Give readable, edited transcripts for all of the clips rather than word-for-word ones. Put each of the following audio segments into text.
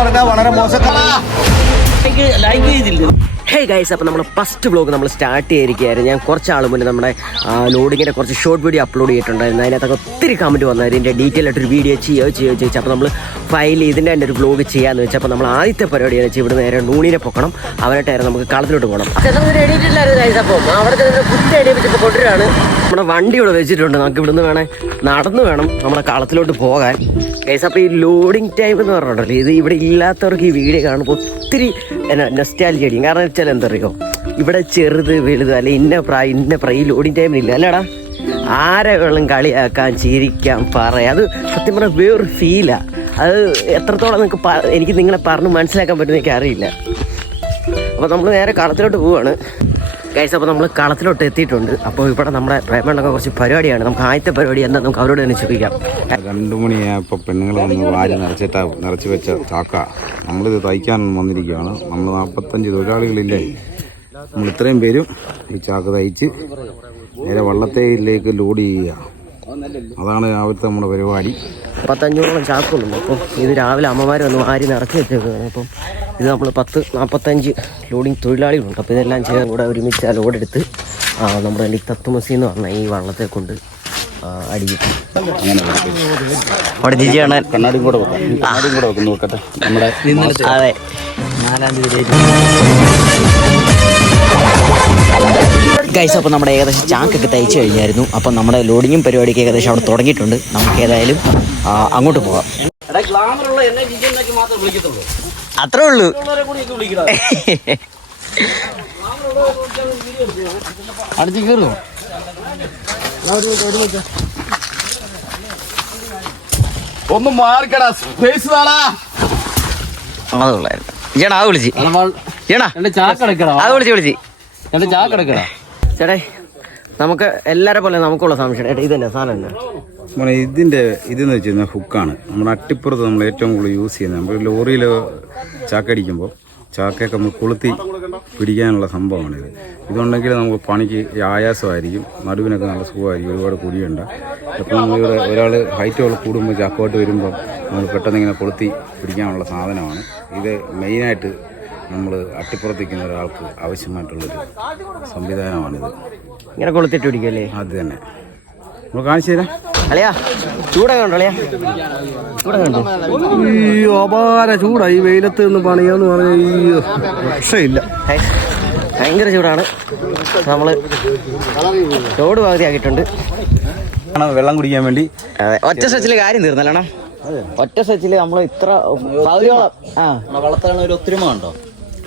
പറഞ്ഞാൽ വളരെ മോശക്കാരാ. ലൈക്ക് ചെയ്തില്ല. ഹേ ഗൈസ്, അപ്പോൾ നമ്മൾ ഫസ്റ്റ് വ്ലോഗ് നമ്മൾ സ്റ്റാർട്ട് ചെയ്തിരിക്കുകയായിരുന്നു. ഞാൻ കുറച്ച് ആൾ മുന്നേ നമ്മുടെ ലോഡിങ്ങിൻ്റെ കുറച്ച് ഷോർട്ട് വീഡിയോ അപ്ലോഡ് ചെയ്തിട്ടുണ്ടായിരുന്നു. അതിനകത്തൊക്കെ ഒത്തിരി കമൻറ്റ് വന്നായിരുന്നു ഇതിൻ്റെ ഡീറ്റെയിൽ ആയിട്ടൊരു വീഡിയോ ചോദിച്ചു. അപ്പോൾ നമ്മൾ ഫയൽ ഇതിൻ്റെ തന്നെ ഒരു വ്ലോഗ് ചെയ്യാമെന്ന് വെച്ചാൽ അപ്പോൾ നമ്മൾ ആദ്യത്തെ പരിപാടിയെന്ന് വെച്ചാൽ ഇവിടെ നേരെ നൂണിനെ പൊക്കണം. അവനായിട്ടായിരുന്നു നമുക്ക് കളത്തിലോട്ട് പോകണം. എഡിറ്റില്ലായിരുന്നു ഗൈസ്. അപ്പം അവിടെ കുത്തി എഡിപ്പിച്ചപ്പോൾ കൊണ്ടുവരാണ്. നമ്മുടെ വണ്ടി ഇവിടെ വെച്ചിട്ടുണ്ട്. നമുക്ക് ഇവിടുന്ന് നടന്നു വേണം നമ്മുടെ കളത്തിലോട്ട് പോകാൻ ഗൈസ്. അപ്പോൾ ഈ ലോഡിങ് ടൈം എന്ന് പറഞ്ഞിട്ടുണ്ടല്ലോ, ഇത് ഇവിടെ ഇല്ലാത്തവർക്ക് ഈ വീഡിയോ കാണുമ്പോൾ ഒത്തിരി നൊസ്റ്റാൾജി അടിക്കും. കാരണം വെച്ചാൽ എന്തറിയോ, ഇവിടെ ചെറുത് വലുത് അല്ലെ ഇന്ന പ്രായം ഈ ലോഡിങ് ടൈമിലില്ല അല്ലേടാ. ആരെ വെള്ളം കളിയാക്കാൻ, ചിരിക്കാം, പറയാം. അത് സത്യം പറഞ്ഞാൽ വേറൊരു ഫീലാണ്. അത് എത്രത്തോളം എനിക്ക് നിങ്ങളെ പറഞ്ഞ് മനസ്സിലാക്കാൻ പറ്റുമെന്ന് എനിക്ക് അറിയില്ല. അപ്പോൾ നമ്മൾ നേരെ കളത്തിലോട്ട് പോവുകയാണ് ഗൈസ്. അപ്പോൾ നമ്മൾ കളത്തിലോട്ട് എത്തിയിട്ടുണ്ട്. അപ്പോൾ ഇവിടെ നമ്മുടെ പ്രേമണ്ടൊക്കെ കുറച്ച് പരിപാടിയാണ്. നമുക്ക് ആദ്യത്തെ പരിപാടി എന്താ നമുക്ക് അവരോട് തന്നെ ചോദിക്കാം. 2 മണിയായപ്പോൾ പെണ്ണുങ്ങൾ വന്ന് വാരി നിറച്ച് വെച്ച ചാക്ക നമ്മളിത് തയ്ക്കാൻ വന്നിരിക്കുകയാണ്. നമ്മൾ 45 തൊഴിലാളികളില്ലേ, നമ്മൾ ഇത്രയും പേരും ഈ ചാക്ക് തയ്ച്ച് നേരെ വള്ളത്തേയിലേക്ക് ലോഡ് ചെയ്യുക. അതാണ് രാവിലത്തെ നമ്മുടെ പരിപാടി. 500ഓളം ചാക്കുകളുണ്ട്. അപ്പം ഇത് രാവിലെ അമ്മമാർ വന്ന് വാരി നിറച്ച് വെച്ചേക്കുന്നത്. അപ്പം ഇത് നമ്മൾ 45 ലോഡിങ് തൊഴിലാളികളുണ്ട്. അപ്പോൾ ഇതെല്ലാം ചെയ്യാൻ കൂടെ ഒരുമിച്ച് ആ ലോഡെടുത്ത് നമ്മുടെ തത്വമസി എന്ന് പറഞ്ഞാൽ ഈ വള്ളത്തെ കൊണ്ട് അടിക്കും. അവിടെ ജിജിയാണ് കണ്ണാടിയും കൂടെ വെക്കും നോക്കട്ടെ. നമ്മുടെ അതെ 4-ാം തീയതി ഗൈസ്. അപ്പോൾ നമ്മുടെ ഏകദേശം ചാക്കൊക്കെ തയ്ച്ചു കഴിഞ്ഞായിരുന്നു. അപ്പം നമ്മുടെ ലോഡിങ്ങും പരിപാടിക്ക് ഏകദേശം അവിടെ തുടങ്ങിയിട്ടുണ്ട്. നമുക്ക് ഏതായാലും അങ്ങോട്ട് പോകാം. അത്രേ ഉള്ളൂ. അടിച്ചു കയറുമോ? ഒന്ന് മാറിക്കടാ, സ്പേസ് വേടാ. അതുള്ളായിരുന്നു. ചേട്ടാ അത് വിളിച്ച് ചേട്ടാ അത് വിളിച്ച് ചേട്ടേ, നമുക്ക് എല്ലാരെ പോലെ നമുക്കുള്ള സംശയം ഏട്ടാ ഇതന്നെ സാധനം തന്നെ. ഇതിൻ്റെ ഇതെന്ന് വെച്ച് കഴിഞ്ഞാൽ ഹുക്കാണ്. നമ്മുടെ അട്ടിപ്പുറത്ത് നമ്മൾ ഏറ്റവും കൂടുതൽ യൂസ് ചെയ്യുന്നത്. നമ്മൾ ലോറിയിൽ ചാക്കടിക്കുമ്പോൾ ചാക്കയൊക്കെ നമ്മൾ കൊളുത്തി പിടിക്കാനുള്ള സംഭവമാണിത്. ഇതുണ്ടെങ്കിൽ നമുക്ക് പണിക്ക് ആയാസമായിരിക്കും, നടുവിനൊക്കെ നല്ല സുഖമായിരിക്കും, ഒരുപാട് കുടിയുണ്ട്. അപ്പോൾ നമ്മളിവിടെ ഒരാൾ ഹൈറ്റുകൾ കൂടുമ്പോൾ ചാക്കോട്ട് വരുമ്പോൾ നമ്മൾ പെട്ടെന്ന് ഇങ്ങനെ കൊളുത്തി പിടിക്കാനുള്ള സാധനമാണ് ഇത്. മെയിനായിട്ട് നമ്മൾ അട്ടിപ്പുറത്തിരിക്കുന്ന ഒരാൾക്ക് ആവശ്യമായിട്ടുള്ളൊരു സംവിധാനമാണിത്. ഇങ്ങനെ കൊളുത്തിട്ട് പിടിക്കല്ലേ? അത് തന്നെ നമ്മൾ കാണിച്ചു തരാം. അളിയാ ചൂടൊക്കെ ഉണ്ടോ? അളിയാ ചൂടൊക്കെ ഉണ്ടോ? അയ്യോ അപാര ചൂടാ. ഈ വെയിലത്ത് നിന്ന് പണിയാന്ന് പറഞ്ഞ അയ്യോ രക്ഷയില്ല. ഭയങ്കര ചൂടാണ്. നമ്മൾ ലോഡ് പകുതിയാക്കിയിട്ടുണ്ട്. വെള്ളം കുടിക്കാൻ വേണ്ടി ഒറ്റ സ്ട്രെച്ചിൽ കാര്യം തീർന്നല്ലേണ? ഒറ്റ സ്ട്രെച്ചിൽ നമ്മൾ ഇത്ര പകുതിയോളം വള്ളത്തിലാണ് ഒരു ഒത്തൊരുമ ഉണ്ടോ?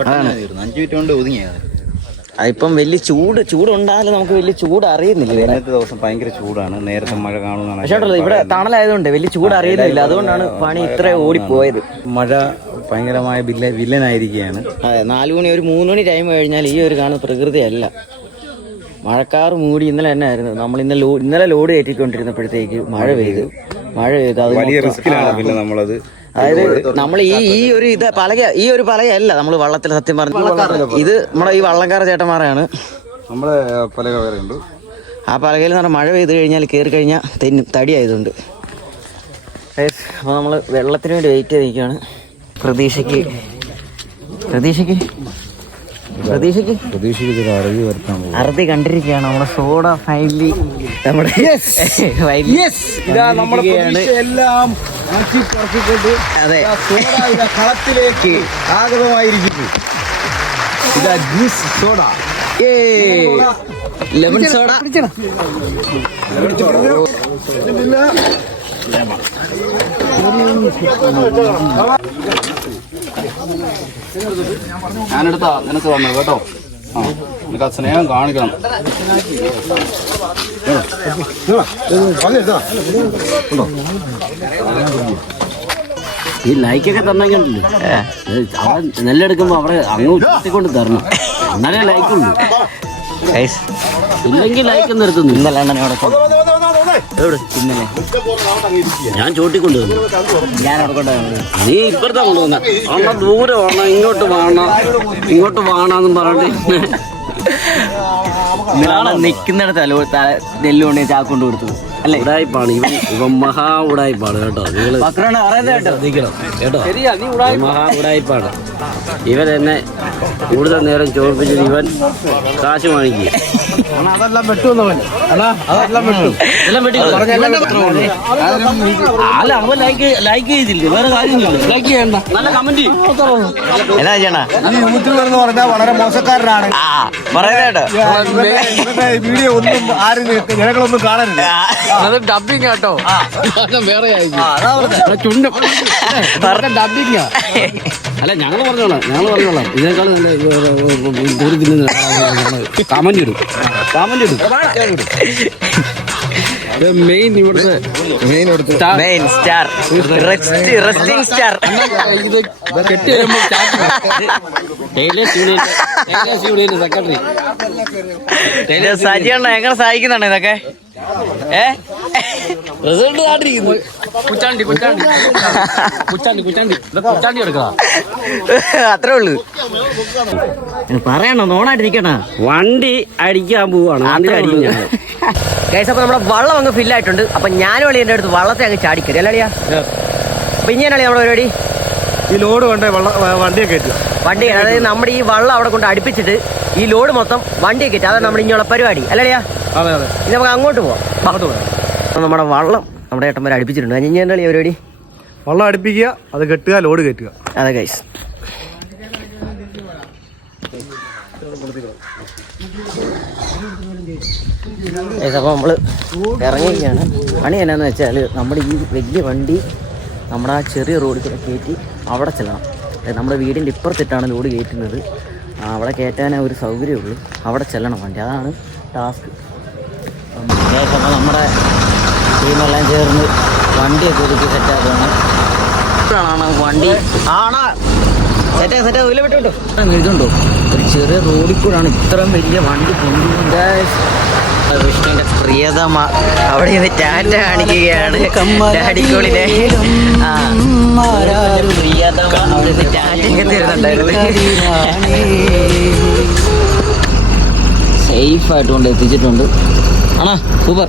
5 മിനിറ്റ് കൊണ്ട് ഒതുങ്ങിയത്. അതിപ്പം വലിയ ചൂടുണ്ടായാലും നമുക്ക് വലിയ ചൂട് അറിയുന്നില്ല. ഇന്നത്തെ ദിവസം ഭയങ്കര ചൂടാണ്. നേരത്തെ മഴ കാണുന്നതാണ്. പക്ഷേ ഇവിടെ തണലായതുകൊണ്ട് വലിയ ചൂട് അറിയുന്നില്ല. അതുകൊണ്ടാണ് പണി ഇത്ര ഓടിപ്പോയത്. മഴ ഭയങ്കരമായ വില്ലനായിരിക്കുകയാണ്. അതെ, 4 മണി ഒരു 3 മണി ടൈം കഴിഞ്ഞാൽ ഈ ഒരു കാണുന്ന പ്രകൃതിയല്ല. മഴക്കാറ് മൂടി ഇന്നലെ തന്നെ ആയിരുന്നു. നമ്മൾ ഇന്നലെ ലോഡ് കയറ്റിക്കൊണ്ടിരുന്നപ്പോഴത്തേക്ക് മഴ പെയ്തു. അത് വലിയ റിസ്കിലാണ്. പിന്നെ നമ്മളത് അതായത് നമ്മൾ ഈ ഒരു പലകയല്ല നമ്മൾ വള്ളത്തിൽ സത്യം പറഞ്ഞു. ഇത് നമ്മുടെ ഈ വള്ളംകാര ചേട്ടന്മാരാണ്. നമ്മളെ പലക വേറെ ഉണ്ട്. ആ പലകയിൽ നിന്ന് മഴ പെയ്ത് കഴിഞ്ഞാൽ കയറി കഴിഞ്ഞാൽ തെന്നും, തടിയായതുകൊണ്ട്. അപ്പോൾ നമ്മൾ വെള്ളത്തിന് വേണ്ടി വെയിറ്റ് ചെയ്ത് നിൽക്കുകയാണ്. പ്രതീക്ഷയ്ക്ക് അറുതി കണ്ടിരിക്കുകയാണ്. നമ്മുടെ സോഡ ഫൈനലി നമ്മുടെ എല്ലാം അതെ കളത്തിലേക്ക് ആഗതമായിരിക്കുന്നു. ഇതാ ജ്യൂസ് സോഡ, ലെമൺ സോഡ. ഞാനെടുത്താ നിനക്ക് വന്നത് കേട്ടോ. നിനക്ക് ആ സ്നേഹം കാണിക്കണം. ഈ ലൈക്കൊക്കെ തന്നെങ്കിലോ നെല്ലെടുക്കുമ്പോ അവിടെ അങ്ങോട്ട് കൊണ്ട് തരണം, എന്നാലേ ലൈക്കുള്ളൂ. ഇല്ലെങ്കിൽ ലൈക്ക് നിർത്തുന്നു. ഇന്നലെ ഇന്നലെ ഞാൻ ചോട്ടിക്കൊണ്ട് വന്നു. ഞാൻ അവിടെ കൊണ്ട് നീ ഇപ്പുറത്താ കൊണ്ടുവന്ന അണ്ണ ദൂരെ വേണം, ഇങ്ങോട്ട് വേണമെന്നും പറഞ്ഞിട്ട് നിൽക്കുന്നിടത്തല്ലോ നെല്ലുകൊണ്ട് ചാക്കൊണ്ട് കൊടുത്തത്. അല്ലേ? ഉടായിപ്പാണ് ഇവൻ മഹാ ഉടായിപ്പാണ് കേട്ടോ. നിങ്ങൾ ശ്രദ്ധിക്കണം കേട്ടോ. മഹാ ഉടായിപ്പാണ് ഇവൻ. എന്നെ കൂടുതൽ നേരം ചോദിപ്പിച്ചത് ഇവൻ കാശ് വാങ്ങിക്കുക. അതെല്ലാം വെട്ടുന്നവൻ. അതെല്ലാം വെട്ടും. അല്ല അവൻ ലൈക്ക് ചെയ്തില്ലേ, വേറെ കാര്യമൊന്നുമില്ല. ലൈക്ക് ചെയ്യണ്ട, നല്ല കമന്റ് എന്നാ ചെയ്യണ ഈ യൂട്യൂബർ എന്ന് പറഞ്ഞാൽ വളരെ മോശക്കാരനാണ്. പറയുന്നേട്ടോ. വീഡിയോ ഒന്നും ആരും ജനങ്ങളൊന്നും കാണരുത്. അത് ഡബിങ് കേട്ടോ. വേറെ ചുണ്ടും ഡബിങ്. അല്ല ഞങ്ങൾ പറഞ്ഞോളാം ഇതിനേക്കാൾ നല്ല ദൂരെ തിന്നുന്ന കമന്റ് ഇടും. മെയിൻ ഇവിടുത്തെ മെയിൻ സ്റ്റാർ റെസ്റ്റിംഗ് സ്റ്റാർ. ഇത് കെട്ടി വരുമ്പോൾ സെക്രട്ടറി സജിയണ്ണ എങ്ങനെ സഹായിക്കുന്നുണ്ട് ഇതൊക്കെ? റിസൾട്ട് കാട്ടിരിക്കുന്നു. കുച്ചാണ്ടി എടുക്കാം. അത്രേ ഉള്ളു. പറയണോ നോണായിട്ടിരിക്കണ. വണ്ടി അടിക്കാൻ പോവാണ്. ഗൈസ്, അപ്പൊ നമ്മുടെ വള്ളം അങ്ങ് ഫില്ലായിട്ടുണ്ട്. അപ്പൊ ഞാനും അളി എന്റെ അടുത്ത് വള്ളത്തെ അങ്ങ് ചാടിക്കരി അല്ലേ അളിയാ? അപ്പൊ ഇങ്ങനെയാണ് നമ്മുടെ പരിപാടി. ഈ ലോഡ് കൊണ്ട് വണ്ടിയെ കയറ്റുക. വണ്ടി അതായത് നമ്മുടെ ഈ വള്ളം അവിടെ കൊണ്ട് അടുപ്പിച്ചിട്ട് ഈ ലോഡ് മൊത്തം വണ്ടിയെ കയറ്റുക. അതാണ് നമ്മുടെ ഇനിയുള്ള പരിപാടി അല്ലേ അളിയാ? അതെ അതെ. ഇനി നമുക്ക് അങ്ങോട്ട് പോവാം. നമ്മുടെ വള്ളം നമ്മുടെ ഏട്ടന്മാർ അടുപ്പിച്ചിട്ടുണ്ട്. ഇനി എന്താ പരിപാടി? വള്ളം അടുപ്പിക്കുക, അത് കെട്ടുക, ലോഡ് കയറ്റുക. അതെ ഗൈസ്. അപ്പോൾ നമ്മൾ ഇറങ്ങിയിരിക്കുകയാണ്. പണി എന്നാന്ന് വെച്ചാൽ നമ്മുടെ ഈ വലിയ വണ്ടി നമ്മുടെ ആ ചെറിയ റോഡിൽ കൂടെ കയറ്റി അവിടെ ചെല്ലണം. നമ്മുടെ വീടിൻ്റെ ഇപ്പുറത്തിട്ടാണ് ലോഡ് കയറ്റുന്നത്. അവിടെ കയറ്റാനേ ഒരു സൗകര്യമുള്ളൂ. അവിടെ ചെല്ലണം വണ്ടി, അതാണ് ടാസ്ക്. അപ്പോൾ നമ്മുടെ ടീമെല്ലാം ചേർന്ന് വണ്ടിയൊക്കെ ഒതുക്കി സെറ്റാക്കുകയാണ്. വണ്ടി ആണോ സെറ്റാ വില വിട്ടുണ്ടോ? ഇതുണ്ടോ, ഒരു ചെറിയ റോഡിൽ കൂടാണ് ഇത്രയും വലിയ വണ്ടി കൊണ്ടുപോകുന്നത്. വിഷ്ണുവിന്റെ പ്രിയതമ അവിടെ നിന്ന് ടാറ്റ കാണിക്കുകയാണ്. ഡാഡിക്കോളിനെ പ്രിയതമ അവിടെ നിന്ന് ടാറ്റയൊക്കെ തരുന്നുണ്ടായിരുന്നു. സേഫായിട്ട് കൊണ്ട് എത്തിച്ചിട്ടുണ്ട്. ആണോ സൂപ്പർ.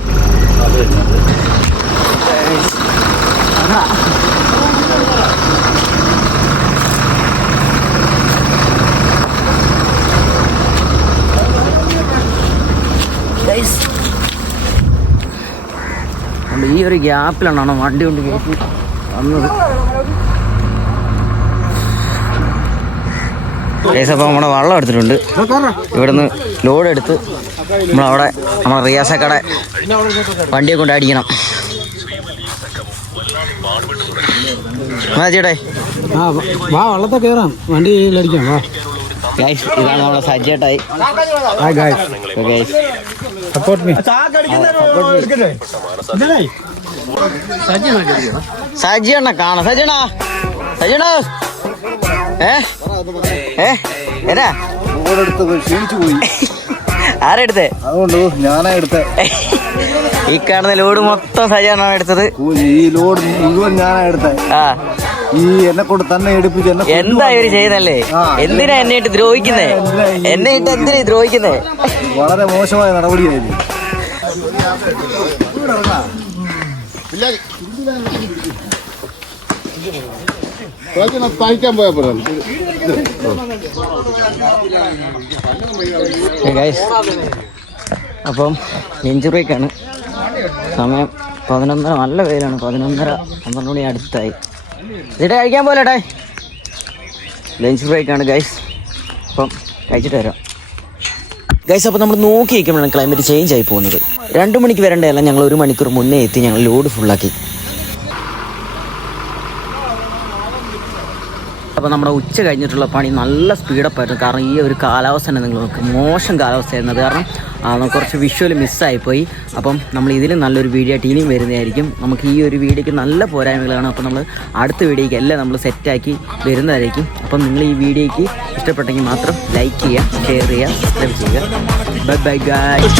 ഈ ഒരു ഗ്യാപ്പിലാണ് വണ്ടി കൊണ്ട് കയറ്റി വന്നത്. അപ്പോൾ നമ്മുടെ വള്ളം എടുത്തിട്ടുണ്ട്. ഇവിടുന്ന് ലോഡ് എടുത്ത് നമ്മളവിടെ നമ്മുടെ റിയാസക്കട വണ്ടിയെ കൊണ്ട് അടിക്കണം. ചേട്ടേ വാ വള്ളത്തെ കയറാം, വണ്ടി അടിക്കാം. വാ ഗൈസ്, ഇതാണ് നമ്മുടെ സജ്ജേട്ടായി. Support me. സജ്ജണ്ണ കാണാം. സജ്ജണ എന്നാ ക്ഷീണിച്ചു പോയി. ആരെടുത്തേ? അതുകൊണ്ട് ഞാനാ എടുത്തേ. ഈ കാണുന്ന ലോഡ് മൊത്തം സജ്ജണ്ണാണ് എടുത്തത്. ഈ ലോഡ് മുഴുവൻ ഞാനാ എടുത്തേ. ഈ എന്നെ കൊണ്ട് തന്നെ എടുപ്പിച്ച് എന്താ ഇവര് ചെയ്യുന്നല്ലേ? എന്തിനാ എന്നെ ഇട്ട് ദ്രോഹിക്കുന്നേ? എന്നെ ഇട്ട് എന്തിനാ ദ്രോഹിക്കുന്നേ? വളരെ മോശമായ നടപടിയായിരുന്നു. അപ്പം ലഞ്ച് ബ്രേക്കാണ്. സമയം 11:30. നല്ല വെയിലാണ്. 11:30 12 മണി അടുത്തായി. ചേട്ടാ കഴിക്കാൻ പോലെട്ടെ. Lunch ബ്രേക്കാണ് guys. അപ്പം കഴിച്ചിട്ട് വരാം ഗൈസ്. അപ്പോൾ നമ്മൾ നോക്കി വയ്ക്കുമ്പോഴാണ് ക്ലൈമറ്റ് ചേഞ്ച് ആയി പോകുന്നത്. 2 മണിക്ക് വരേണ്ടതല്ല, ഞങ്ങൾ 1 മണിക്കൂർ മുന്നേ എത്തി. ഞങ്ങൾ ലോഡ് ഫുള്ളാക്കി. അപ്പോൾ നമ്മുടെ ഉച്ച കഴിഞ്ഞിട്ടുള്ള പണി നല്ല സ്പീഡപ്പായിരുന്നു. കാരണം ഈ ഒരു കാലാവസ്ഥ തന്നെ നിങ്ങൾ നോക്ക്, മോശം കാലാവസ്ഥയായിരുന്നു. അത് കാരണം നമുക്ക് കുറച്ച് വിഷ്വൽ മിസ്സായിപ്പോയി. അപ്പം നമ്മൾ ഇതിലും നല്ലൊരു വീഡിയോ ആയിട്ട് ഇനിയും വരുന്നതായിരിക്കും. നമുക്ക് ഈ ഒരു വീഡിയോയ്ക്ക് നല്ല പോരായ്മകളാണ്. അപ്പോൾ നമ്മൾ അടുത്ത വീഡിയോയ്ക്ക് എല്ലാം നമ്മൾ സെറ്റാക്കി വരുന്നതായിരിക്കും. അപ്പം നിങ്ങൾ ഈ വീഡിയോയ്ക്ക് ഇഷ്ടപ്പെട്ടെങ്കിൽ മാത്രം ലൈക്ക് ചെയ്യുക, ഷെയർ ചെയ്യുക, സബ്സ്ക്രൈബ് ചെയ്യുക. Bye bye guys.